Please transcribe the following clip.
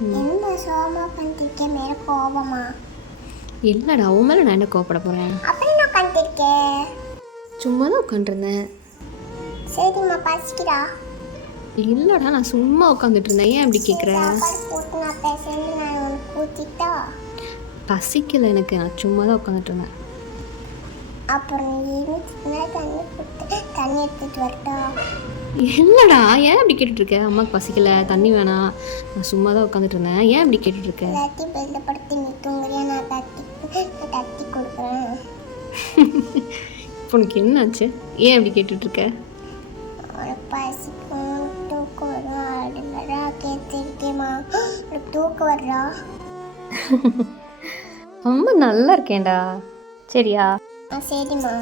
என்ன சோமா பண்ணிருக்கேன் மேல கோபமா? இல்லைடா, உன் மேலே நான் என்ன கோவப்பட போகிறேன்? அப்புறம் என்ன பண்ணிருக்கேன்? சும்மா தான் உட்காந்துருந்தேன். சரிம்மா பசிக்கிறா? இல்லைடா, நான் சும்மா உட்காந்துட்டு இருந்தேன். ஏன் இப்படி கேட்குற? சாப்பாடு போட்டு நான் பேசுறது நான் உனக்கு ஊற்றிட்டா? பசிக்கலை எனக்கு, நான் சும்மா தான் உட்காந்துட்டு இருந்தேன். அப்புறம் தண்ணி எடுத்துட்டு வரட்டா? இல்லைடா, ஏன் இப்படி கேட்டுட்ருக்க? அம்மாவுக்கு பசிக்கலை, தண்ணி வேணாம், நான் சும்மா தான் உட்காந்துட்டு இருந்தேன். ஏன் இப்படி கேட்டுட்ருக்க? எல்லாத்தையும் பெல்ல படுத்து நீ தூங்குறியா? நான் தட்டி கொடுக்குறேன். இப்போ உனக்கு என்னாச்சு? ஏன் இப்படி கேட்டுட்ருக்க? உனக்கு பசிக்கும், தூக்கம் வரும், அடுலடா கேட்டிருக்கேம்மா. உனக்கு தூக்கம் வர்றா? ரொம்ப நல்லா இருக்கேன்டா. சரியா? சரிம்மா.